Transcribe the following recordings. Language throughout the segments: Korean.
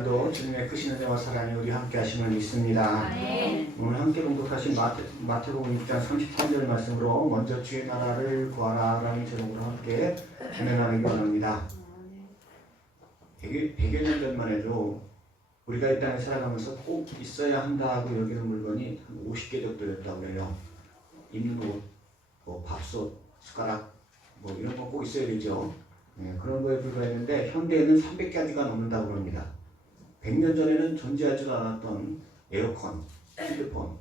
도 주님의 크신 은혜와 사랑이 우리 함께 하심을 믿습니다. 오늘 함께 봉독하신 마태복음 6장 33절 말씀으로 먼저 주의 나라를 구하라 라는 제목으로 함께 진행하기 원합니다. 100여 년 전만 해도 우리가 이 땅에 살아가면서 꼭 있어야 한다 하고 여기는 물건이 한 50개 정도였다고 해요. 입는 옷, 뭐 밥솥, 숟가락 뭐 이런 거 꼭 있어야 되죠. 그런 거에 불과했는데 현대에는 300가지가 넘는다고 합니다. 100년 전에는 존재하지도 않았던 에어컨, 휴대폰,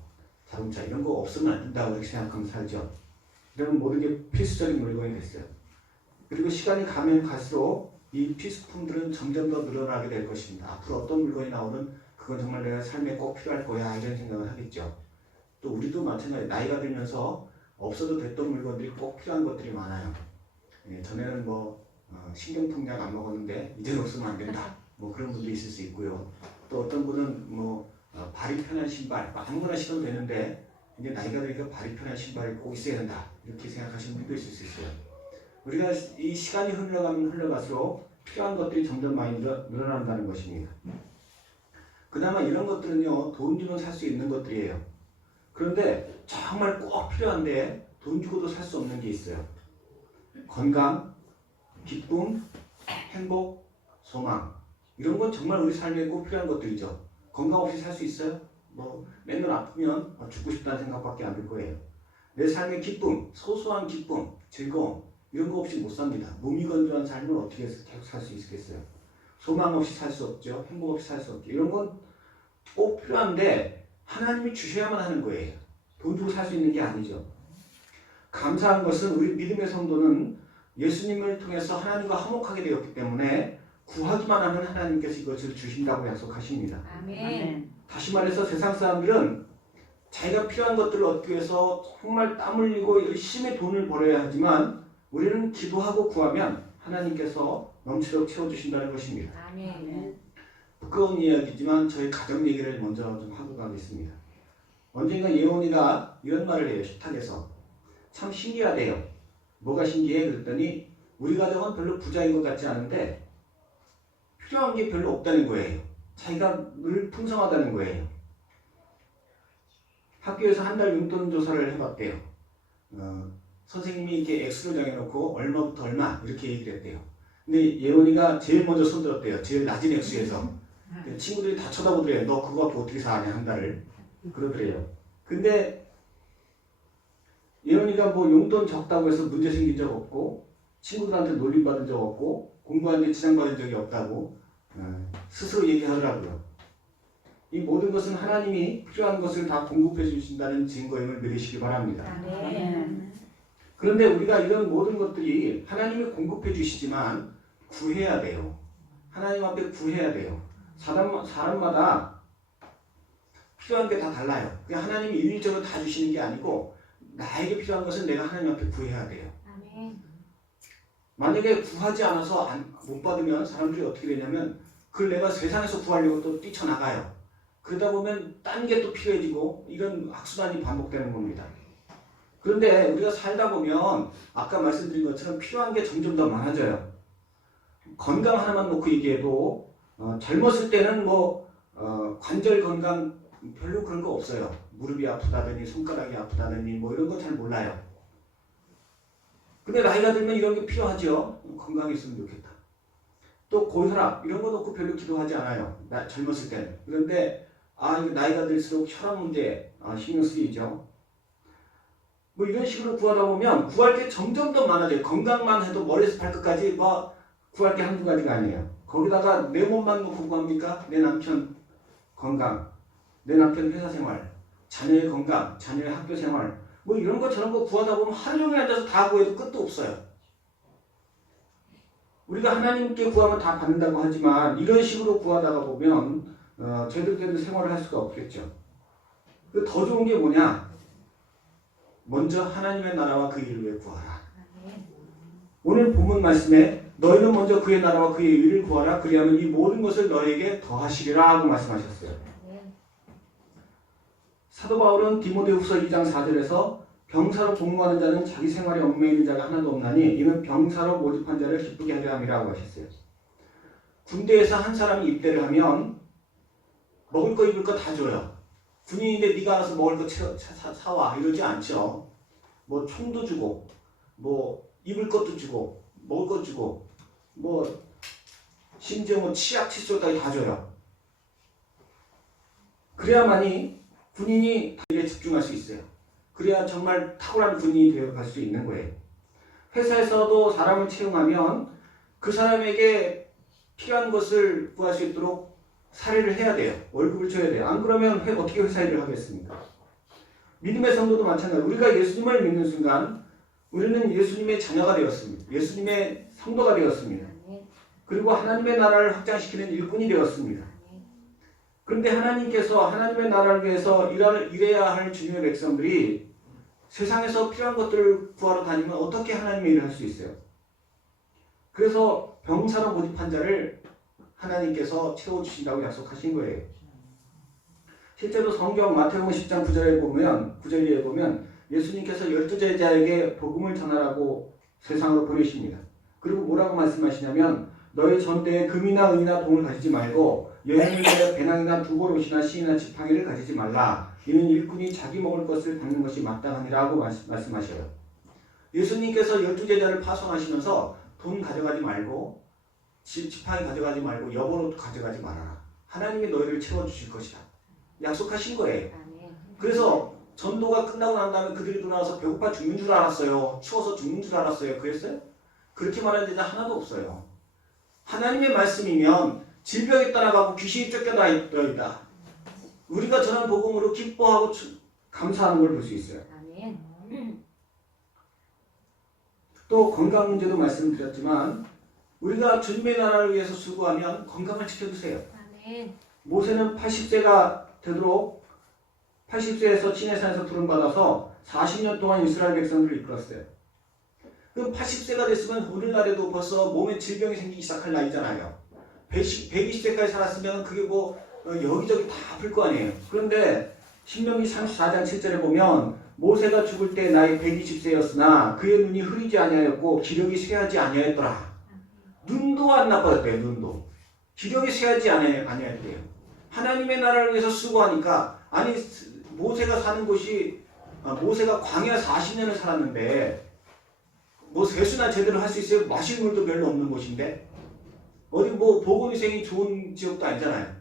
자동차 이런 거 없으면 안 된다고 이렇게 생각하면 살죠. 이런 모든 게 필수적인 물건이 됐어요. 그리고 시간이 가면 갈수록 이 필수품들은 점점 더 늘어나게 될 것입니다. 앞으로 어떤 물건이 나오든 그건 정말 내가 삶에 꼭 필요할 거야 이런 생각을 하겠죠. 또 우리도 마찬가지 나이가 들면서 없어도 됐던 물건들이 꼭 필요한 것들이 많아요. 전에는 신경통약 안 먹었는데 이제는 없으면 안 된다. 뭐 그런 분도 있을 수 있고요. 또 어떤 분은 발이 편한 신발 아무거나 신어도 되는데 이제 나이가 드니까 발이 편한 신발이 꼭 있어야 된다 이렇게 생각하시는 분도 있을 수 있어요. 우리가 이 시간이 흘러가면 흘러갈수록 필요한 것들이 점점 많이 늘어난다는 것입니다. 그나마 이런 것들은요 돈 주면 살 수 있는 것들이에요. 그런데 정말 꼭 필요한데 돈 주고도 살 수 없는 게 있어요. 건강, 기쁨, 행복, 소망 이런 건 정말 우리 삶에 꼭 필요한 것들이죠. 건강 없이 살 수 있어요? 맨날 아프면 죽고 싶다는 생각밖에 안 들 거예요. 내 삶의 기쁨, 소소한 기쁨, 즐거움 이런 거 없이 못 삽니다. 몸이 건조한 삶을 어떻게 해서 계속 살 수 있겠어요? 소망 없이 살 수 없죠. 행복 없이 살 수 없죠. 이런 건 꼭 필요한데 하나님이 주셔야만 하는 거예요. 돈 주고 살 수 있는 게 아니죠. 감사한 것은 우리 믿음의 성도는 예수님을 통해서 하나님과 화목하게 되었기 때문에 구하기만 하면 하나님께서 이것을 주신다고 약속하십니다. 아멘. 다시 말해서 세상 사람들은 자기가 필요한 것들을 얻기 위해서 정말 땀 흘리고 열심히 돈을 벌어야 하지만 우리는 기도하고 구하면 하나님께서 넘치도록 채워주신다는 것입니다. 아멘. 부끄러운 이야기지만 저희 가정 얘기를 먼저 좀 하고 가겠습니다. 언젠가 예원이가 이런 말을 해요. 식탁에서. 참 신기하대요. 뭐가 신기해? 그랬더니 우리 가정은 별로 부자인 것 같지 않은데 필요한 게 별로 없다는 거예요. 자기가 늘 풍성하다는 거예요. 학교에서 한 달 용돈 조사를 해봤대요. 선생님이 이렇게 액수를 정해놓고 얼마부터 얼마 이렇게 얘기를 했대요. 근데 예원이가 제일 먼저 손들었대요. 제일 낮은 액수에서. 친구들이 다 쳐다보더래요. 너 그거 갖고 어떻게 사냐 한 달을. 그러더래요. 근데 예원이가 용돈 적다고 해서 문제 생긴 적 없고 친구들한테 놀림받은 적 없고 공부하는데 지장받은 적이 없다고 스스로 얘기하더라고요. 이 모든 것은 하나님이 필요한 것을 다 공급해 주신다는 증거임을 믿으시기 바랍니다. 아멘. 그런데 우리가 이런 모든 것들이 하나님이 공급해 주시지만 구해야 돼요. 하나님 앞에 구해야 돼요. 사람마다 필요한 게 다 달라요. 그냥 하나님이 일률적으로 다 주시는 게 아니고 나에게 필요한 것은 내가 하나님 앞에 구해야 돼요. 아멘. 만약에 구하지 않아서 못 받으면 사람들이 어떻게 되냐면 그걸 내가 세상에서 구하려고 또 뛰쳐나가요. 그러다 보면 딴 게 또 필요해지고 이런 악순환이 반복되는 겁니다. 그런데 우리가 살다 보면 아까 말씀드린 것처럼 필요한 게 점점 더 많아져요. 건강 하나만 놓고 얘기해도 젊었을 때는 관절 건강 별로 그런 거 없어요. 무릎이 아프다더니 손가락이 아프다더니 이런 거 잘 몰라요. 근데 나이가 들면 이런 게 필요하죠. 건강했으면 좋겠다. 또 고혈압 이런 거 놓고 별로 기도하지 않아요. 젊었을 때는. 그런데 나이가 들수록 혈압 문제 신경 쓰이죠. 이런 식으로 구하다 보면 구할 게 점점 더 많아져요. 건강만 해도 머리에서 발끝까지 구할 게 한두 가지가 아니에요. 거기다가 내 몸만 놓고 구합니까? 내 남편 건강, 내 남편 회사 생활, 자녀의 건강, 자녀의 학교 생활 이런 거 저런 거 구하다 보면 하루 종일 앉아서 다 구해도 끝도 없어요. 우리가 하나님께 구하면 다 받는다고 하지만 이런 식으로 구하다가 보면 제대로 된 생활을 할 수가 없겠죠. 더 좋은 게 뭐냐? 먼저 하나님의 나라와 그 일을 위해 구하라. 오늘 본문 말씀에 너희는 먼저 그의 나라와 그의 일을 구하라. 그리하면 이 모든 것을 너에게 더하시리라 하고 말씀하셨어요. 사도 바울은 디모데후서 2장 4절에서 병사로 복무하는 자는 자기 생활에 얽매이는 자가 하나도 없나니 이는 병사로 모집한 자를 기쁘게 하려 함이라고 하셨어요. 군대에서 한 사람이 입대를 하면 먹을 거 입을 거 다 줘요. 군인인데 네가 알아서 먹을 거 사와 이러지 않죠. 뭐 총도 주고 뭐 입을 것도 주고 먹을 것 주고 뭐 심지어 뭐 치약 칫솔까지 다 줘요. 그래야만이 군인이 일에 집중할 수 있어요. 그래야 정말 탁월한 군인이 되어갈 수 있는 거예요. 회사에서도 사람을 채용하면 그 사람에게 필요한 것을 구할 수 있도록 사례를 해야 돼요. 월급을 줘야 돼요. 안 그러면 어떻게 회사 일을 하겠습니까? 믿음의 성도도 마찬가지로 우리가 예수님을 믿는 순간 우리는 예수님의 자녀가 되었습니다. 예수님의 성도가 되었습니다. 그리고 하나님의 나라를 확장시키는 일꾼이 되었습니다. 그런데 하나님께서 하나님의 나라를 위해서 일해야 할 주님의 백성들이 세상에서 필요한 것들을 구하러 다니면 어떻게 하나님의 일을 할 수 있어요? 그래서 병사로 모집한 자를 하나님께서 채워주신다고 약속하신 거예요. 실제로 성경 마태복음 10장 9절에 보면 예수님께서 12제자에게 복음을 전하라고 세상으로 보내십니다. 그리고 뭐라고 말씀하시냐면 너희 전대에 금이나 은이나 동을 가지지 말고 여행을 위하여 배낭이나 두보롯이나 시이나 지팡이를 가지지 말라. 이는 일꾼이 자기 먹을 것을 받는 것이 마땅하니라고 말씀하셔요. 예수님께서 12제자를 파송하시면서 돈 가져가지 말고 지팡이 가져가지 말고 여보옷 가져가지 말아라. 하나님이 너희를 채워주실 것이다. 약속하신 거예요. 그래서 전도가 끝나고 난 다음에 그들이 돌아와서 배고파 죽는 줄 알았어요. 추워서 죽는 줄 알았어요. 그랬어요? 그렇게 말하는 데가 하나도 없어요. 하나님의 말씀이면 질병이 떠나가고 귀신이 쫓겨나있다. 우리가 전한 복음으로 기뻐하고 감사하는 걸 볼 수 있어요. 또 건강 문제도 말씀드렸지만 우리가 주님의 나라를 위해서 수고하면 건강을 지켜주세요. 모세는 80세가 되도록 80세에서 시내산에서 부름받아서 40년 동안 이스라엘 백성들을 이끌었어요. 그 80세가 됐으면 오늘날에도 벌써 몸에 질병이 생기기 시작할 나이잖아요. 120세까지 살았으면 그게 뭐 여기저기 다 아플 거 아니에요. 그런데 신명기 34장 7절에 보면 모세가 죽을 때 나이 120세였으나 그의 눈이 흐리지 아니하였고 기력이 쇠하지 아니하였더라. 눈도 안 나빠졌대요. 눈도. 기력이 쇠하지 아니하였대요. 하나님의 나라를 위해서 수고하니까 아니 모세가 사는 곳이 모세가 광야 40년을 살았는데 뭐 세수나 제대로 할 수 있어요? 마실 물도 별로 없는 곳인데 어디 뭐 보건위생이 좋은 지역도 아니잖아요.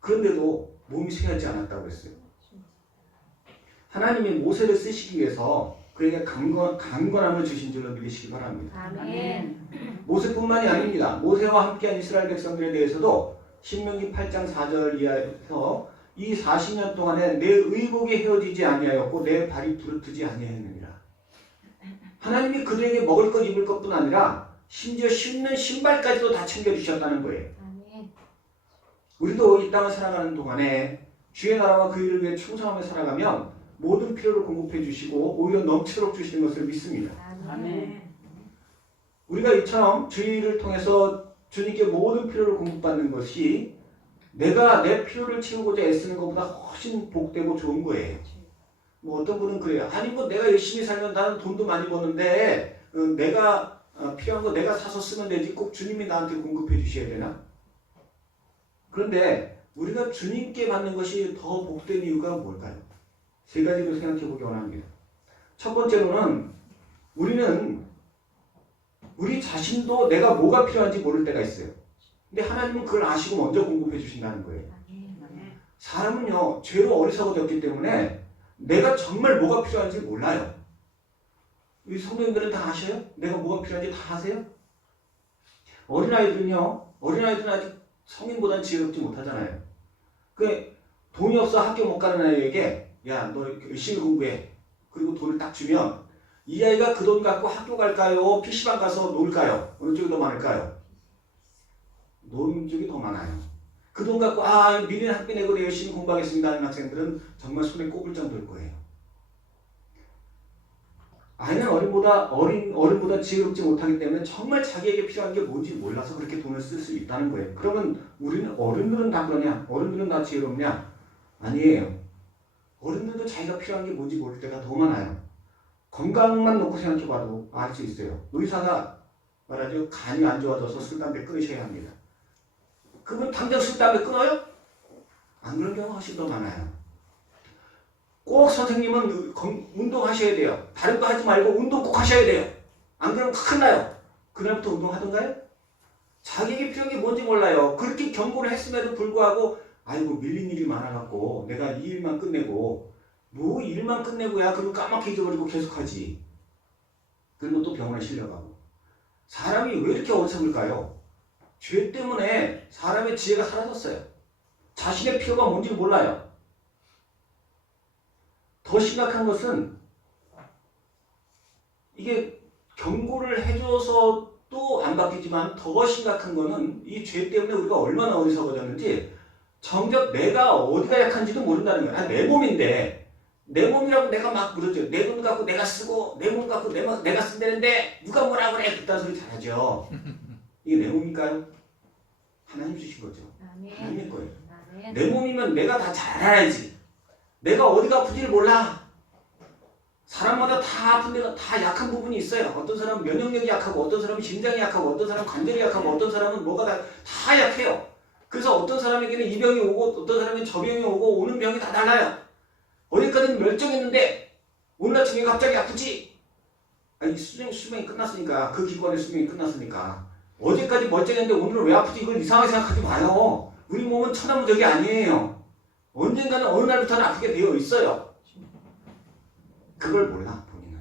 그런데도 몸이 쇠하지 않았다고 했어요. 하나님이 모세를 쓰시기 위해서 그에게 강건함을 주신 줄로 믿으시기 바랍니다. 아멘. 모세뿐만이 아닙니다. 모세와 함께한 이스라엘 백성들에 대해서도 신명기 8장 4절 이하에서 이 40년 동안에 내 의복이 헤어지지 아니하였고 내 발이 부르트지 아니하였느니라. 하나님이 그들에게 먹을 것 입을 것뿐 아니라 심지어 신는 신발까지도 다 챙겨주셨다는 거예요. 우리도 이 땅을 살아가는 동안에 주의 나라와 그 일을 위해 충성하며 살아가면 모든 필요를 공급해 주시고 오히려 넘치도록 주시는 것을 믿습니다. 아멘. 우리가 이처럼 주의를 통해서 주님께 모든 필요를 공급받는 것이 내가 내 필요를 채우고자 애쓰는 것보다 훨씬 복되고 좋은 거예요. 뭐 어떤 분은 그래요. 아니 뭐 내가 열심히 살면 나는 돈도 많이 버는데 내가 필요한 거 내가 사서 쓰면 되지 꼭 주님이 나한테 공급해 주셔야 되나? 그런데 우리가 주님께 받는 것이 더 복된 이유가 뭘까요? 세 가지로 생각해 보기 원합니다. 첫 번째로는 우리는 우리 자신도 내가 뭐가 필요한지 모를 때가 있어요. 근데 하나님은 그걸 아시고 먼저 공급해 주신다는 거예요. 사람은요 죄로 어리석어졌기 때문에 내가 정말 뭐가 필요한지 몰라요. 우리 성도님들은 다 아셔요? 내가 뭐가 필요한지 다 아세요? 어린아이들은 아직 성인보다는 지혜롭지 못하잖아요. 돈이 없어 학교 못 가는 아이에게 야 너 열심히 공부해. 그리고 돈을 딱 주면 이 아이가 그 돈 갖고 학교 갈까요? PC방 가서 놀까요? 어느 쪽이 더 많을까요? 노는 쪽이 더 많아요. 그 돈 갖고 미래는 학비 내고 열심히 공부하겠습니다 하는 학생들은 정말 손에 꼽을 정도일 거예요. 아이는 어른보다 지혜롭지 못하기 때문에 정말 자기에게 필요한 게 뭔지 몰라서 그렇게 돈을 쓸 수 있다는 거예요. 그러면 어른들은 다 그러냐? 어른들은 다 지혜롭냐? 아니에요. 어른들도 자기가 필요한 게 뭔지 모를 때가 더 많아요. 건강만 놓고 생각해봐도 알 수 있어요. 의사가 말하죠. 간이 안 좋아져서 술, 담배 끊으셔야 합니다. 그분 당장 술 담배 끊어요? 안 그런 경우가 훨씬 더 많아요. 꼭 선생님은 운동하셔야 돼요. 다른 거 하지 말고 운동 꼭 하셔야 돼요. 안 그러면 큰일 나요. 그날부터 운동하던가요? 자기에게 필요한 게 뭔지 몰라요. 그렇게 경고를 했음에도 불구하고 아이고 밀린 일이 많아갖고 내가 이 일만 끝내고 뭐 일만 끝내고야 그러면 까맣게 잊어버리고 계속하지. 그리고 또 병원에 실려가고. 사람이 왜 이렇게 어리석을까요? 죄 때문에 사람의 지혜가 사라졌어요. 자신의 필요가 뭔지 몰라요. 더 심각한 것은 이게 경고를 해줘서도 안 바뀌지만 더 심각한 거는 이 죄 때문에 우리가 얼마나 어리석어졌는지 정작 내가 어디가 약한지도 모른다는 거야. 내 몸인데 내 몸이라고 내가 막 물어줘요. 내 돈 갖고 내가 쓰고 내 몸 갖고 내가 쓴다는데 누가 뭐라 그래 그딴 소리 잘하죠. 이게 내 몸일까요? 하나님 주신 거죠. 하나님의 거예요. 내 몸이면 내가 다 잘 알아야지. 내가 어디가 아픈지를 몰라. 사람마다 다 아픈 데가 다 약한 부분이 있어요. 어떤 사람은 면역력이 약하고 어떤 사람은 심장이 약하고 어떤 사람은 관절이 약하고 어떤 사람은 뭐가 다 약해요. 그래서 어떤 사람에게는 이 병이 오고 어떤 사람은 저 병이 오고 오는 병이 다 달라요. 어디까지는 멀쩡했는데 오늘 아침에 갑자기 아프지? 아니 수명이 끝났으니까 그 기관의 수명이 끝났으니까 어제까지 멀쩡했는데 오늘은 왜 아프지? 이걸 이상하게 생각하지 마요. 우리 몸은 천하무적이 아니에요. 언젠가는 어느 날부터는 아프게 되어 있어요. 그걸 몰라 본인은.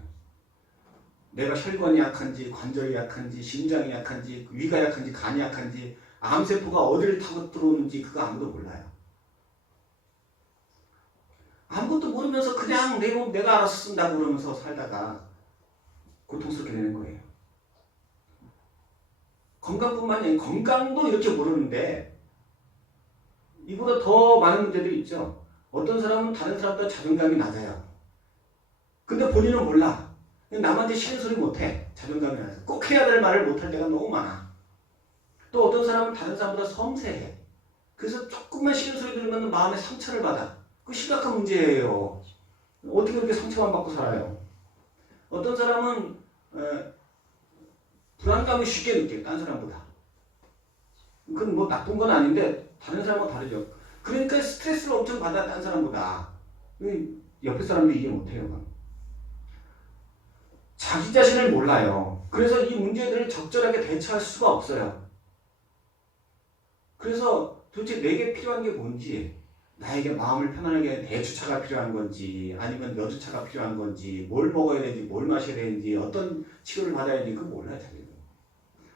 내가 혈관이 약한지 관절이 약한지 심장이 약한지 위가 약한지 간이 약한지 암세포가 어디를 타고 들어오는지 그거 아무도 몰라요. 아무것도 모르면서 그냥 내 몸 내가 알아서 쓴다고 그러면서 살다가 고통스럽게 되는 거예요. 건강뿐만 아니라 건강도 이렇게 모르는데 이보다 더 많은 문제들이 있죠. 어떤 사람은 다른 사람보다 자존감이 낮아요. 근데 본인은 몰라. 남한테 싫은 소리 못해. 자존감이 낮아서. 꼭 해야 될 말을 못할 때가 너무 많아. 또 어떤 사람은 다른 사람보다 섬세해. 그래서 조금만 싫은 소리 들으면 마음에 상처를 받아. 그 심각한 문제예요. 어떻게 그렇게 상처만 받고 살아요? 어떤 사람은 불안감을 쉽게 느껴요. 다른 사람보다. 그건 뭐 나쁜 건 아닌데 다른 사람하고 다르죠. 그러니까 스트레스를 엄청 받아 다른 사람보다. 옆에 사람도 이해 못해요. 자기 자신을 몰라요. 그래서 이 문제들을 적절하게 대처할 수가 없어요. 그래서 도대체 내게 필요한 게 뭔지, 나에게 마음을 편안하게 내 주차가 필요한 건지, 아니면 여 주차가 필요한 건지, 뭘 먹어야 되는지, 뭘 마셔야 되는지, 어떤 치료를 받아야 되는지 그거 몰라요. 자기는.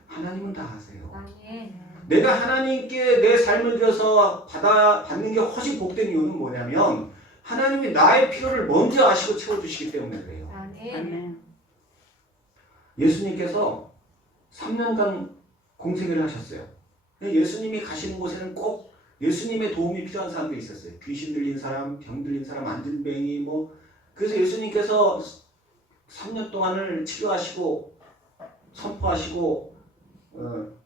하나님은 다 아세요. 내가 하나님께 내 삶을 들여서 받는 게 훨씬 복된 이유는 뭐냐면 하나님이 나의 필요를 먼저 아시고 채워주시기 때문에 그래요. 아멘. 예수님께서 3년간 공생애를 하셨어요. 예수님이 가시는 곳에는 꼭 예수님의 도움이 필요한 사람들이 있었어요. 귀신 들린 사람, 병 들린 사람, 안진뱅이 그래서 예수님께서 3년 동안을 치료하시고 선포하시고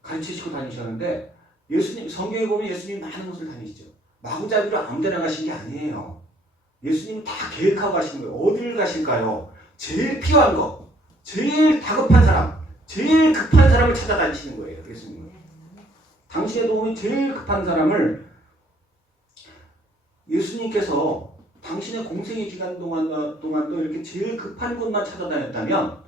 가르치시고 다니셨는데 예수님 성경에 보면 예수님이 많은 곳을 다니시죠. 마구잡이로 아무데나 가신 게 아니에요. 예수님은 다 계획하고 가시는 거예요. 어디를 가실까요? 제일 필요한 거, 제일 다급한 사람, 제일 급한 사람을 찾아다니시는 거예요. 예수님은. 당신의 도움이 제일 급한 사람을 예수님께서 당신의 공생의 기간 동안도 이렇게 제일 급한 곳만 찾아다녔다면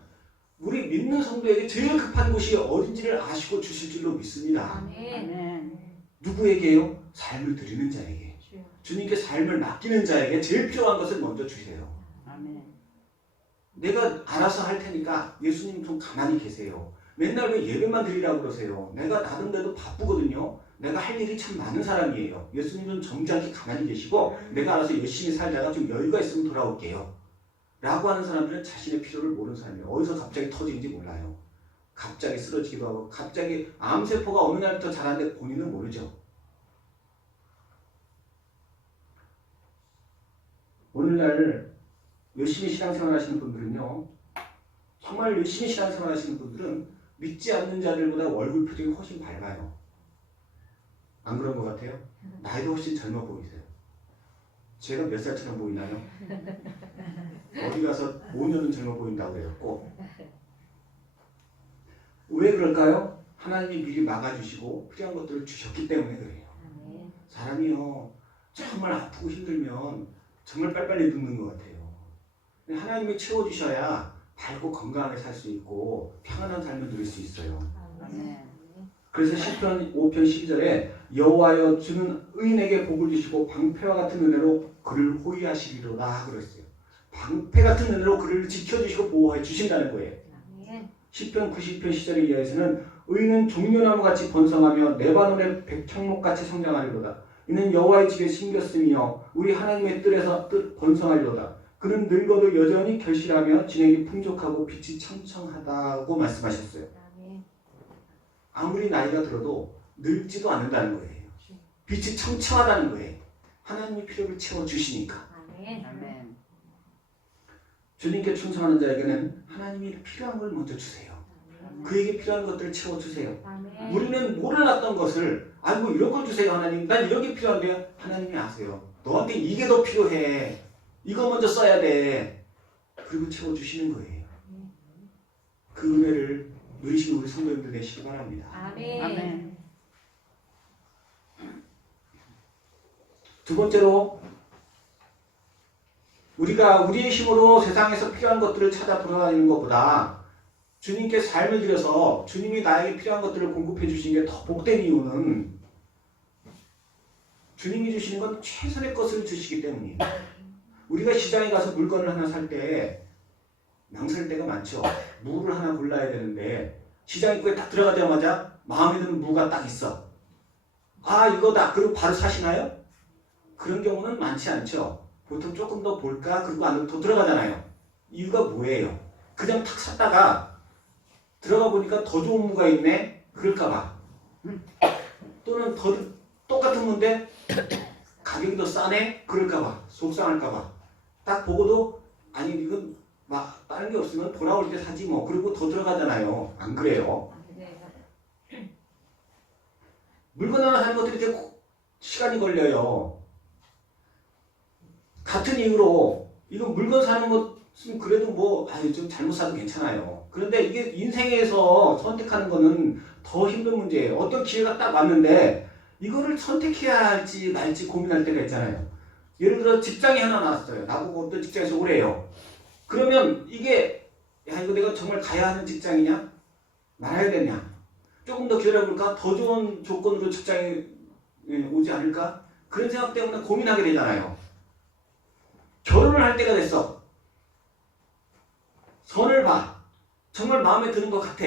우리 믿는 성도에게 제일 급한 곳이 어딘지를 아시고 주실 줄로 믿습니다. 아멘. 누구에게요? 삶을 드리는 자에게. 주님께 삶을 맡기는 자에게 제일 필요한 것을 먼저 주세요. 아멘. 내가 알아서 할 테니까 예수님 좀 가만히 계세요. 맨날 왜 예배만 드리라고 그러세요? 내가 나름대로 바쁘거든요. 내가 할 일이 참 많은 사람이에요. 예수님은 점잖게 가만히 계시고 내가 알아서 열심히 살다가 좀 여유가 있으면 돌아올게요. 라고 하는 사람들은 자신의 필요를 모르는 사람이에요. 어디서 갑자기 터지는지 몰라요. 갑자기 쓰러지기도 하고 갑자기 암세포가 어느 날부터 자라는데 본인은 모르죠. 오늘날 열심히 신앙생활 하시는 분들은요. 정말 열심히 신앙생활 하시는 분들은 믿지 않는 자들보다 얼굴 표정이 훨씬 밝아요. 안 그런 것 같아요? 나이도 훨씬 젊어 보이세요. 제가 몇 살처럼 보이나요? 어디 가서 5년은 젊어 보인다고 해요. 꼭. 왜 그럴까요? 하나님이 미리 막아주시고 필요한 것들을 주셨기 때문에 그래요. 사람이요 정말 아프고 힘들면 정말 빨리빨리 늙는 것 같아요. 근데 하나님이 채워주셔야 밝고 건강하게 살 수 있고 평안한 삶을 누릴 수 있어요. 아멘. 그래서 시편 5편 12절에 여호와여 주는 의인에게 복을 주시고 방패와 같은 은혜로 그를 호위하시리로다 그랬어요. 방패 같은 은혜로 그를 지켜주시고 보호해 주신다는 거예요. 시편 90편 10절에 이하에서는 의인은 종려나무같이 번성하며 레바논의 백향목같이 성장하리로다. 이는 여호와의 집에 심겼으며 우리 하나님의 뜰에서 번성하리로다. 그는 늙어도 여전히 결실하며 진액이 풍족하고 빛이 청청하다고 말씀하셨어요. 아무리 나이가 들어도 늙지도 않는다는 거예요. 빛이 청청하다는 거예요. 하나님이 필요를 채워주시니까. 아멘. 주님께 충성하는 자에게는 하나님이 필요한 걸 먼저 주세요. 그에게 필요한 것들을 채워주세요. 우리는 몰랐던 것을 아이고 이런 걸 주세요 하나님. 난 이런 게 필요한데 하나님이 아세요. 너한테 이게 더 필요해. 이거 먼저 써야 돼. 그리고 채워주시는 거예요. 그 은혜를 누리시는 우리 성도님들 되시기 바랍니다. 아멘. 두 번째로 우리가 우리의 힘으로 세상에서 필요한 것들을 찾아 돌아다니는 것보다 주님께 삶을 들여서 주님이 나에게 필요한 것들을 공급해 주시는 게 더 복된 이유는 주님이 주시는 건 최선의 것을 주시기 때문이에요. 우리가 시장에 가서 물건을 하나 살 때 망설 때가 많죠. 무를 하나 골라야 되는데 시장 입구에 딱 들어가자마자 마음에 드는 무가 딱 있어. 아 이거다. 그리고 바로 사시나요? 그런 경우는 많지 않죠. 보통 조금 더 볼까? 그리고 안으로 더 들어가잖아요. 이유가 뭐예요? 그냥 탁 샀다가 들어가 보니까 더 좋은 무가 있네? 그럴까봐. 또는 더 똑같은 무인데 가격이 더 싸네? 그럴까봐. 속상할까봐. 딱 보고도 아니 이건 막 다른 게 없으면 돌아올 때 사지 뭐. 그리고 더 들어가잖아요. 안 그래요? 물건 하나 사는 것들이 되게 시간이 걸려요. 같은 이유로 이거 물건 사는 것은 그래도 뭐 좀 잘못 사도 괜찮아요. 그런데 이게 인생에서 선택하는 거는 더 힘든 문제예요. 어떤 기회가 딱 왔는데 이거를 선택해야 할지 말지 고민할 때가 있잖아요. 예를 들어 직장이 하나 나왔어요. 나보고 어떤 직장에서 오래요. 그러면 이게 야 이거 내가 정말 가야 하는 직장이냐? 말아야 되냐? 조금 더 기다려볼까? 더 좋은 조건으로 직장에 오지 않을까? 그런 생각 때문에 고민하게 되잖아요. 결혼을 할 때가 됐어. 선을 봐. 정말 마음에 드는 것 같아.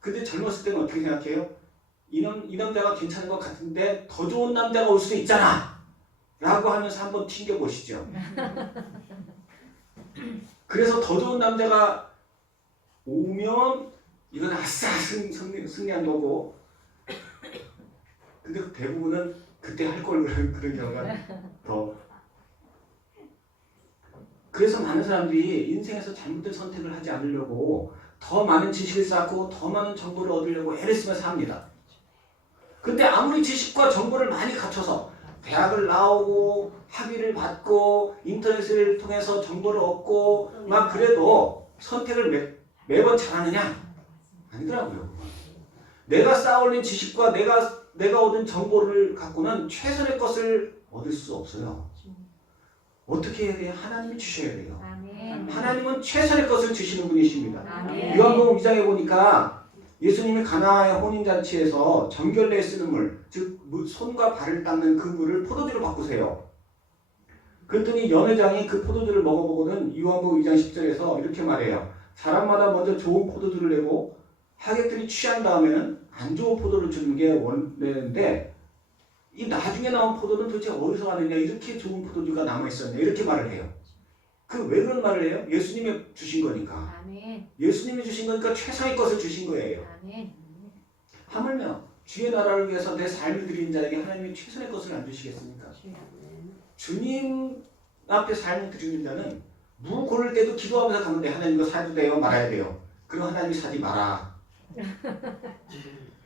근데 젊었을 때는 어떻게 생각해요? 이 남자가 괜찮은 것 같은데 더 좋은 남자가 올 수도 있잖아. 라고 하면서 한번 튕겨보시죠. 그래서 더 좋은 남자가 오면 이건 아싸 승리한 거고 근데 대부분은 그때 할 걸 그런 경우가 더 그래서 많은 사람들이 인생에서 잘못된 선택을 하지 않으려고 더 많은 지식을 쌓고 더 많은 정보를 얻으려고 애를 쓰면서 합니다. 근데 아무리 지식과 정보를 많이 갖춰서 대학을 나오고 학위를 받고 인터넷을 통해서 정보를 얻고 막 그래도 선택을 매번 잘하느냐? 아니더라고요. 내가 쌓아올린 지식과 내가 얻은 정보를 갖고는 최선의 것을 얻을 수 없어요. 어떻게 해야 돼요? 하나님이 주셔야 돼요. 아멘. 하나님은 최선의 것을 주시는 분이십니다. 아멘. 요한복음 2장에 보니까 예수님이 가나의 혼인잔치에서 정결례에 쓰는 물, 즉 손과 발을 닦는 그 물을 포도주로 바꾸세요. 그랬더니 연회장이 그 포도주를 먹어보고는 요한복음 2장 10절에서 이렇게 말해요. 사람마다 먼저 좋은 포도주를 내고 하객들이 취한 다음에는 안 좋은 포도를 주는 게 원래인데 이 나중에 나온 포도는 도대체 어디서 왔느냐 이렇게 좋은 포도주가 남아있었냐 이렇게 말을 해요. 그 왜 그런 말을 해요? 예수님이 주신 거니까. 아멘. 예수님이 주신 거니까 최상의 것을 주신 거예요. 아멘. 하물며 주의 나라를 위해서 내 삶을 드리는 자에게 하나님이 최선의 것을 안 주시겠습니까? 주님 앞에 삶을 드리는 자는 무 고를 때도 기도하면서 가는데 하나님 이거 사도 돼요? 말아야 돼요. 그럼 하나님이 사지 마라.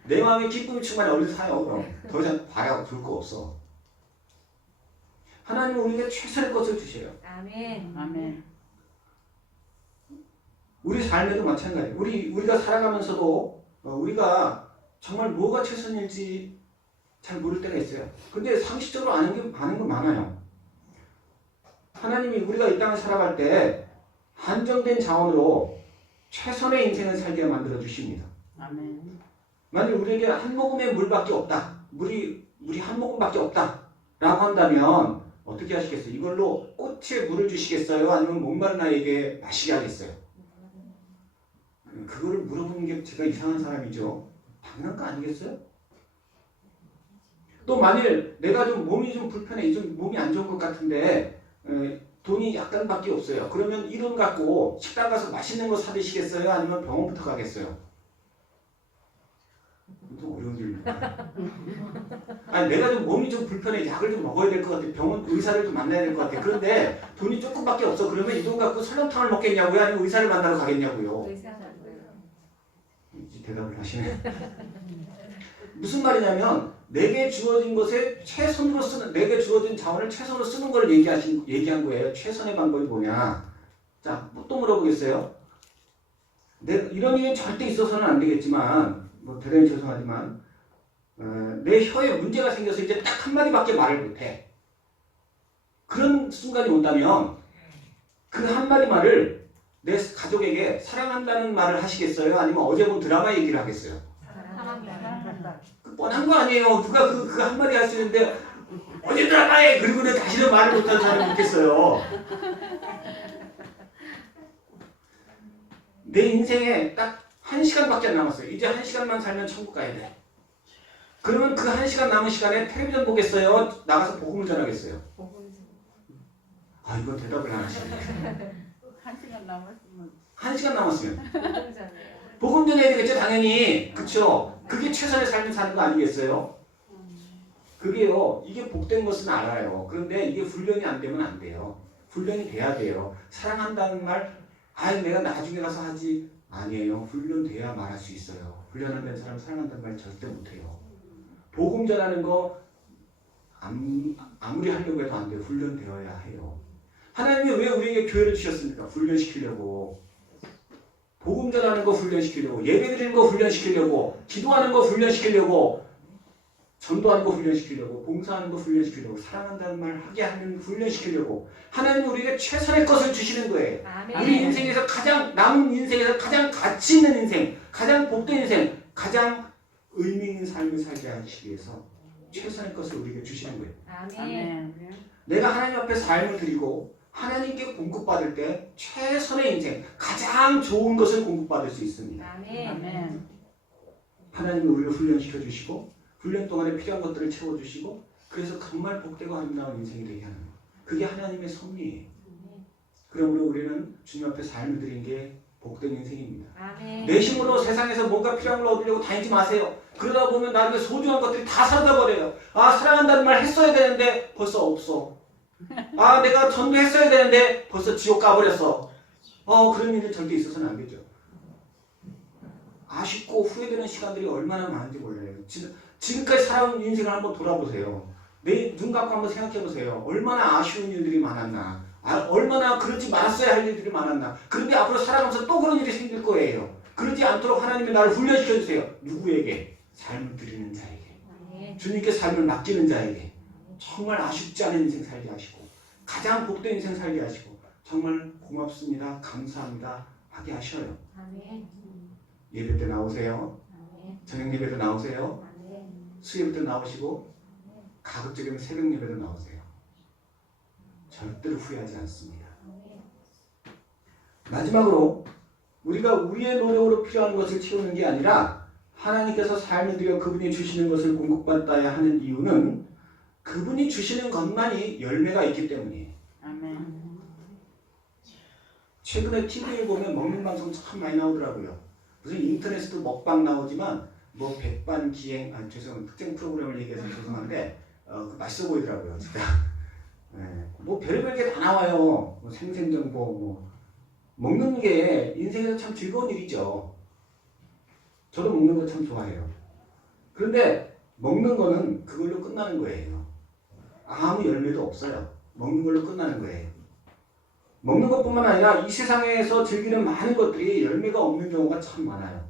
내 마음에 기쁨이 충만해 얼른 사요. 그럼 더 이상 봐야 볼 거 없어. 하나님은 우리에게 최선의 것을 주셔요. 아멘. 아멘. 우리 삶에도 마찬가지예요. 우리가 살아가면서도 우리가 정말 뭐가 최선일지 잘 모를 때가 있어요. 근데 상식적으로 아는 건 많아요. 하나님이 우리가 이 땅을 살아갈 때 한정된 자원으로 최선의 인생을 살게 만들어 주십니다. 아멘. 만약 우리에게 한 모금의 물밖에 없다. 물이 한 모금밖에 없다. 라고 한다면 어떻게 하시겠어요? 이걸로 꽃에 물을 주시겠어요? 아니면 목마른 아이에게 마시게 하겠어요? 그거를 물어보는 게 제가 이상한 사람이죠. 당연한 거 아니겠어요? 또 만일 내가 좀 몸이 좀 불편해, 좀 몸이 안 좋은 것 같은데 돈이 약간밖에 없어요. 그러면 이 돈 갖고 식당 가서 맛있는 거 사 드시겠어요? 아니면 병원부터 가겠어요? 또 어려운 질문이야. 아니 내가 좀 몸이 좀 불편해, 약을 좀 먹어야 될 것 같아. 병원 의사를 좀 만나야 될 것 같아. 그런데 돈이 조금밖에 없어. 그러면 이 돈 갖고 설렁탕을 먹겠냐고요? 아니면 의사를 만나러 가겠냐고요? 이제 대답을 하시네. 무슨 말이냐면 내게 주어진 것에 최선으로 쓰는, 내게 주어진 자원을 최선으로 쓰는 걸 얘기한 거예요. 최선의 방법이 뭐냐? 자, 또 물어보겠어요. 이런 일이 절대 있어서는 안 되겠지만, 대단히 죄송하지만, 내 혀에 문제가 생겨서 이제 딱 한마디밖에 말을 못해. 그런 순간이 온다면 그 한마디 말을 내 가족에게 사랑한다는 말을 하시겠어요? 아니면 어제 본 드라마 얘기를 하겠어요? 뻔한 거 아니에요. 누가 그 한마디 할 수 있는데 어제 드라마에 그리고 내가 다시는 말을 못하는 사람이 있겠어요. 내 인생에 딱 1시간밖에 안 남았어요. 이제 1시간만 살면 천국 가야 돼. 그러면 그 1시간 남은 시간에 텔레비전 보겠어요? 나가서 복음을 전하겠어요? 아, 이건 대답을 안 하시네. 1시간 남았으면 1시간 남았으면 복음 전해야 되겠죠, 당연히. 그쵸? 그게 최선의 삶을 사는 거 아니겠어요? 그게요, 이게 복된 것은 알아요. 그런데 이게 훈련이 안 되면 안 돼요. 훈련이 돼야 돼요. 사랑한다는 말, 아이, 내가 나중에 가서 하지. 아니에요. 훈련돼야 말할 수 있어요. 훈련 안 된 사람 사랑한다는 말 절대 못해요. 복음 전하는 거 아무리 하려고 해도 안 돼요. 훈련되어야 해요. 하나님이 왜 우리에게 교회를 주셨습니까? 훈련시키려고. 복음 전하는 거 훈련시키려고, 예배 드리는 거 훈련시키려고, 기도하는 거 훈련시키려고, 전도하는 거 훈련시키려고, 봉사하는 거 훈련시키려고, 사랑한다는 말 하게 하는 훈련시키려고 하나님은 우리에게 최선의 것을 주시는 거예요. 아멘. 우리 인생에서 남은 인생에서 가장 가치 있는 인생, 가장 복된 인생, 가장 의미 있는 삶을 살게 하시기 위해서 최선의 것을 우리에게 주시는 거예요. 아멘. 내가 하나님 앞에 삶을 드리고 하나님께 공급받을 때 최선의 인생, 가장 좋은 것을 공급받을 수 있습니다. 아멘. 하나님이 우리를 훈련시켜 주시고 훈련 동안에 필요한 것들을 채워주시고 그래서 정말 복되고 아름다운 인생이 되게 하는 거예요. 그게 하나님의 섭리예요. 그러므로 우리는 주님 앞에 삶을 드린 게 복된 인생입니다. 아멘. 내 힘으로 세상에서 뭔가 필요한 걸 얻으려고 다니지 마세요. 그러다 보면 나중에 소중한 것들이 다 사라져 버려요. 아, 사랑한다는 말 했어야 되는데 벌써 없어. 아, 내가 전도했어야 되는데 벌써 지옥 가버렸어. 그런 일은 절대 있어서는 안 되죠. 아쉽고 후회되는 시간들이 얼마나 많은지 몰라요. 지금까지 살아온 인생을 한번 돌아보세요. 내 눈 감고 한번 생각해 보세요. 얼마나 아쉬운 일들이 많았나. 얼마나 그러지 말았어야 할 일들이 많았나. 그런데 앞으로 살아가면서 또 그런 일이 생길 거예요. 그러지 않도록 하나님이 나를 훈련시켜 주세요. 누구에게? 삶을 드리는 자에게. 주님께 삶을 맡기는 자에게. 정말 아쉽지 않은 인생 살게 하시고 가장 복된 인생 살게 하시고 정말 고맙습니다. 감사합니다. 하게 하셔요. 아멘. 예배 때 나오세요. 저녁 예배도 나오세요. 수요일 때 나오시고 가급적이면 새벽 예배도 나오세요. 절대로 후회하지 않습니다. 마지막으로 우리가 우리의 노력으로 필요한 것을 채우는 게 아니라 하나님께서 삶을 들여 그분이 주시는 것을 공급받아야 하는 이유는 그분이 주시는 것만이 열매가 있기 때문이에요. 아멘. 최근에 TV에 보면 먹는 방송 참 많이 나오더라고요. 무슨 인터넷에도 먹방 나오지만 뭐 백반기행, 죄송합니다. 특정 프로그램을 얘기해서 죄송한데 맛있어 보이더라고요. 진짜. 네. 뭐 별의별 게 다 나와요. 뭐 생생정보, 뭐 먹는 게 인생에서 참 즐거운 일이죠. 저도 먹는 거 참 좋아해요. 그런데 먹는 거는 그걸로 끝나는 거예요. 아무 열매도 없어요. 먹는 걸로 끝나는 거예요. 먹는 것뿐만 아니라 이 세상에서 즐기는 많은 것들이 열매가 없는 경우가 참 많아요.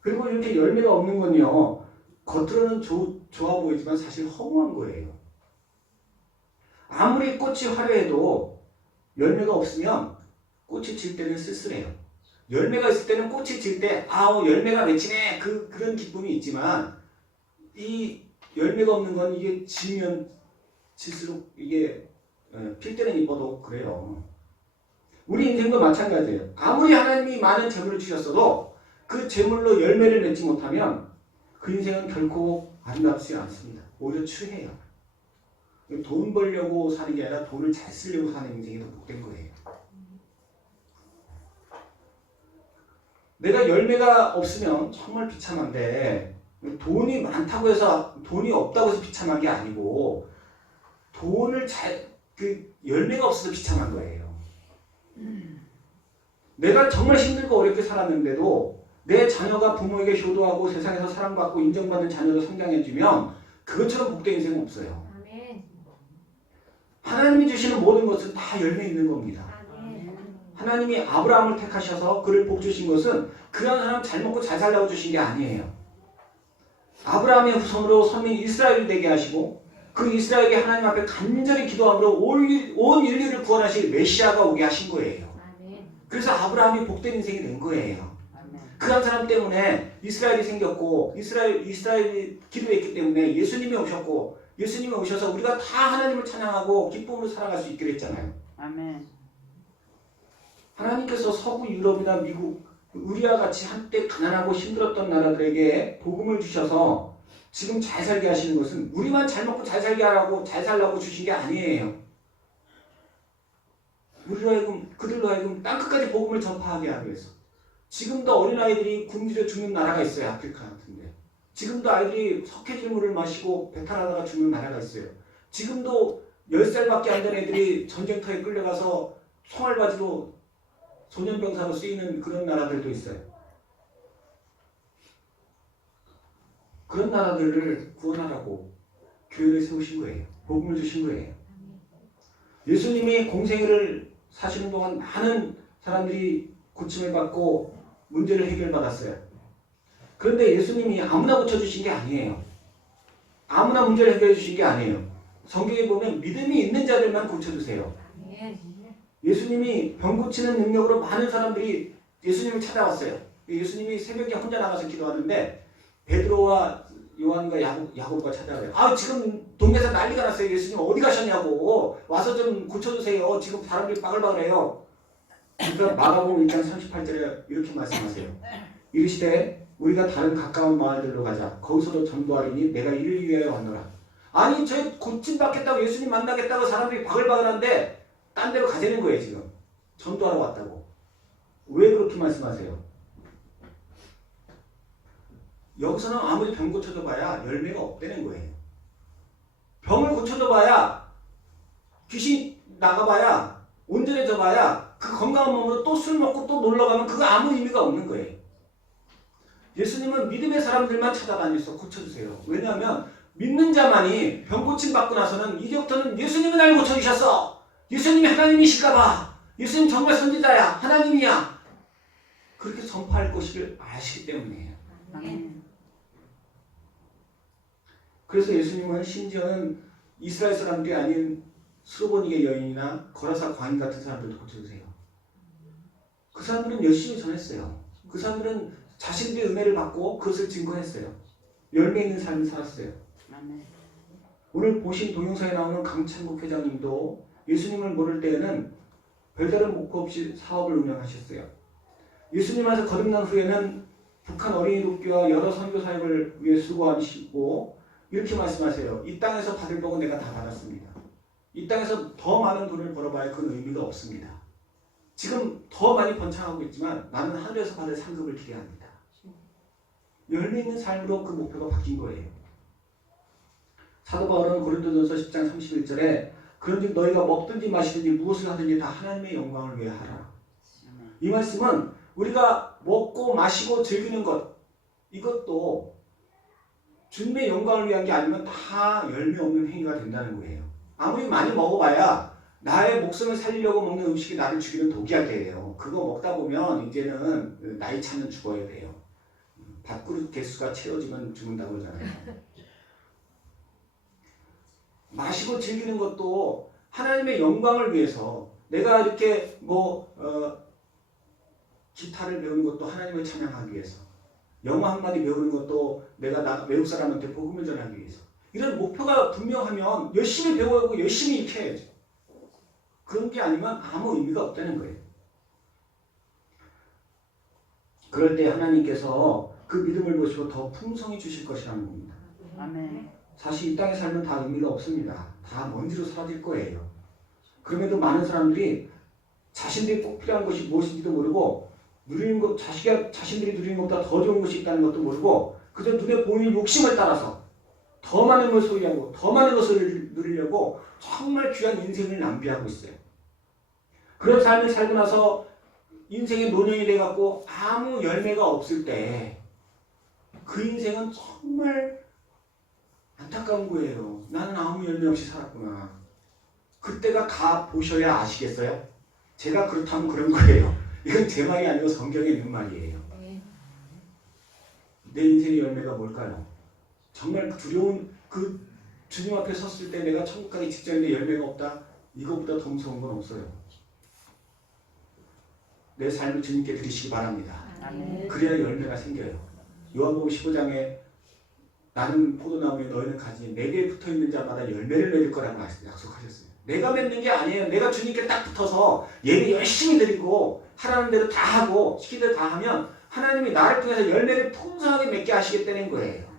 그리고 이렇게 열매가 없는 건요, 겉으로는 좋아 보이지만 사실 허무한 거예요. 아무리 꽃이 화려해도 열매가 없으면 꽃이 질 때는 쓸쓸해요. 열매가 있을 때는 꽃이 질 때 아우 열매가 맺히네 그런 기쁨이 있지만 이 열매가 없는 건 이게 지면 질수록 이게 필 때는 이뻐도 그래요. 우리 인생도 마찬가지예요. 아무리 하나님이 많은 재물을 주셨어도 그 재물로 열매를 맺지 못하면 그 인생은 결코 아름답지 않습니다. 오히려 추해요. 돈 벌려고 사는 게 아니라 돈을 잘 쓰려고 사는 인생이 더 복된 거예요. 내가 열매가 없으면 정말 비참한데 돈이 많다고 해서 돈이 없다고 해서 비참한 게 아니고 돈을 열매가 없어서 비참한 거예요. 내가 정말 힘들고 어렵게 살았는데도 내 자녀가 부모에게 효도하고 세상에서 사랑받고 인정받는 자녀로 성장해주면 그것처럼 복된 인생은 없어요. 아멘. 하나님이 주시는 모든 것은 다 열매 있는 겁니다. 아멘. 하나님이 아브라함을 택하셔서 그를 복 주신 것은 그런 사람 잘 먹고 잘 살라고 주신 게 아니에요. 아브라함의 후손으로 선민 이스라엘이 되게 하시고 그 이스라엘이 하나님 앞에 간절히 기도함으로 온 인류를 구원하실 메시아가 오게 하신 거예요. 아멘. 그래서 아브라함이 복된 인생이 된 거예요. 그런 사람 때문에 이스라엘이 생겼고 이스라엘이 기도했기 때문에 예수님이 오셨고 예수님이 오셔서 우리가 다 하나님을 찬양하고 기쁨으로 살아갈 수 있게 됐잖아요. 아멘. 하나님께서 서구 유럽이나 미국 우리와 같이 한때 가난하고 힘들었던 나라들에게 복음을 주셔서 지금 잘 살게 하시는 것은 우리만 잘 먹고 잘 살게 하라고 잘 살라고 주신 게 아니에요. 그들로 하여금 땅끝까지 복음을 전파하게 하기 위해서. 지금도 어린아이들이 굶주려 죽는 나라가 있어요. 아프리카 같은데. 지금도 아이들이 석회질 물을 마시고 배탈하다가 죽는 나라가 있어요. 지금도 10살밖에 안 된 애들이 전쟁터에 끌려가서 총알바지로 소년병사로 쓰이는 그런 나라들도 있어요. 그런 나라들을 구원하라고 교회를 세우신 거예요. 복음을 주신 거예요. 예수님이 공생애를 사시는 동안 많은 사람들이 고침을 받고 문제를 해결받았어요. 그런데 예수님이 아무나 고쳐주신 게 아니에요. 아무나 문제를 해결해 주신 게 아니에요. 성경에 보면 믿음이 있는 자들만 고쳐주세요. 아멘. 예수님이 병 고치는 능력으로 많은 사람들이 예수님을 찾아왔어요. 예수님이 새벽에 혼자 나가서 기도하는데 베드로와 요한과 야곱과 찾아와요. 아 지금 동네에서 난리가 났어요. 예수님 어디 가셨냐고 와서 좀 고쳐주세요. 지금 사람들이 바글바글해요. 그러니까 마가복음 1장 38절에 이렇게 말씀하세요. 이르시되 우리가 다른 가까운 마을들로 가자. 거기서도 전도하리니 내가 이를 위하여 왔노라. 아니 저 고침 받겠다고 예수님 만나겠다고 사람들이 바글바글한데 딴 데로 가자는 거예요. 지금 전도하러 왔다고. 왜 그렇게 말씀하세요? 여기서는 아무리 병 고쳐도 봐야 열매가 없다는 거예요. 병을 고쳐도 봐야 귀신 나가봐야 온전해져 봐야 그 건강한 몸으로 또 술 먹고 또 놀러가면 그거 아무 의미가 없는 거예요. 예수님은 믿음의 사람들만 찾아다니셔서 고쳐주세요. 왜냐하면 믿는 자만이 병 고침 받고 나서는 이제부터는 예수님이 날 고쳐주셨어. 예수님이 하나님이실까봐. 예수님 정말 선지자야. 하나님이야. 그렇게 전파할 것을 아시기 때문이에요. 아멘. 그래서 예수님은 심지어는 이스라엘 사람들이 아닌 수로보니게 여인이나 거라사 광인 같은 사람들도 고쳐주세요. 그 사람들은 열심히 전했어요. 그 사람들은 자신들의 은혜를 받고 그것을 증거했어요. 열매 있는 삶을 살았어요. 아멘. 오늘 보신 동영상에 나오는 강창국 회장님도 예수님을 모를 때에는 별다른 목표 없이 사업을 운영하셨어요. 예수님 안에서 거듭난 후에는 북한 어린이 돕기와 여러 선교 사역을 위해 수고하시고 이렇게 말씀하세요. 이 땅에서 받을 복은 내가 다 받았습니다. 이 땅에서 더 많은 돈을 벌어봐야 그건 의미가 없습니다. 지금 더 많이 번창하고 있지만 나는 하늘에서 받을 상급을 기대합니다. 열매 있는 삶으로 그 목표가 바뀐 거예요. 사도 바울은 고린도전서 10장 31절에 그런즉 너희가 먹든지 마시든지 무엇을 하든지 다 하나님의 영광을 위해 하라. 이 말씀은 우리가 먹고 마시고 즐기는 것 이것도 주님의 영광을 위한 게 아니면 다 열매 없는 행위가 된다는 거예요. 아무리 많이 먹어봐야 나의 목숨을 살리려고 먹는 음식이 나를 죽이는 독이야 돼요. 그거 먹다 보면 이제는 나이 차면 죽어야 돼요. 밥그릇 개수가 채워지면 죽는다고 그러잖아요. 마시고 즐기는 것도 하나님의 영광을 위해서 내가 이렇게 기타를 배우는 것도 하나님을 찬양하기 위해서 영어 한마디 배우는 것도 내가 외국 사람한테 복음을 전하기 위해서 이런 목표가 분명하면 열심히 배우고 열심히 이렇게 해야죠. 그런 게 아니면 아무 의미가 없다는 거예요. 그럴 때 하나님께서 그 믿음을 보시고 더 풍성히 주실 것이라는 겁니다. 아멘. 사실 이 땅에 살면 다 의미가 없습니다. 다 먼지로 사라질 거예요. 그럼에도 많은 사람들이 자신들이 꼭 필요한 것이 무엇인지도 모르고 누리는 것, 자신들이 누리는 것보다 더 좋은 것이 있다는 것도 모르고 그저 눈에 보이는 욕심을 따라서 더 많은 것을 소유하고 더 많은 것을 누리려고 정말 귀한 인생을 낭비하고 있어요. 그런 삶을 살고 나서 인생의 노년이 돼갖고 아무 열매가 없을 때 그 인생은 정말 안타까운 거예요. 나는 아무 열매 없이 살았구나. 그때가 가 보셔야 아시겠어요? 제가 그렇다면 그런 거예요. 이건 제 말이 아니고 성경에 있는 말이에요. 내 인생의 열매가 뭘까요? 정말 두려운 그 주님 앞에 섰을 때 내가 천국 가기 직전인데 열매가 없다? 이거보다 더 무서운 건 없어요. 내 삶을 주님께 드리시기 바랍니다. 아멘. 그래야 열매가 생겨요. 요한복음 15장에 나는 포도나무에 너희는 가지 내게 붙어있는 자마다 열매를 맺을 거라고 약속하셨어요. 내가 맺는 게 아니에요. 내가 주님께 딱 붙어서 예배 열심히 드리고 하라는 대로 다 하고 시키는 대로 다 하면 하나님이 나를 통해서 열매를 풍성하게 맺게 하시겠다는 거예요.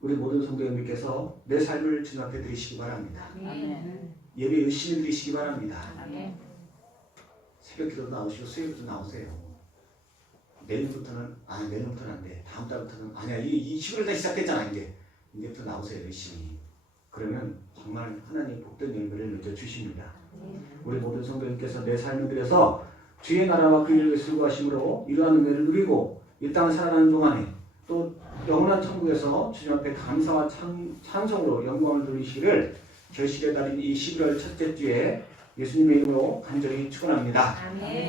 우리 모든 성도님께서 내 삶을 주님 앞에 드리시기 바랍니다. 아멘. 예배 열심히 드리시기 바랍니다. 아멘. 새벽 기도도 나오시고 수요일도 나오세요. 내년부터는 안 돼. 다음 달부터는 아니야. 이 11월 달 시작됐잖아. 이제부터 나오세요. 열심히. 그러면 정말 하나님 복된 열매를 맺어 주십니다. 우리 모든 성도님께서 내 삶을 들여서 주의 나라와 그 일을 수고하심으로 이러한 은혜를 누리고 이 땅을 살아가는 동안에 또 영원한 천국에서 주님 앞에 감사와 찬송으로 영광을 돌리시기를 결실의 달인 이 11월 첫째 주에 예수님의 이름으로 간절히 축원합니다. 아멘.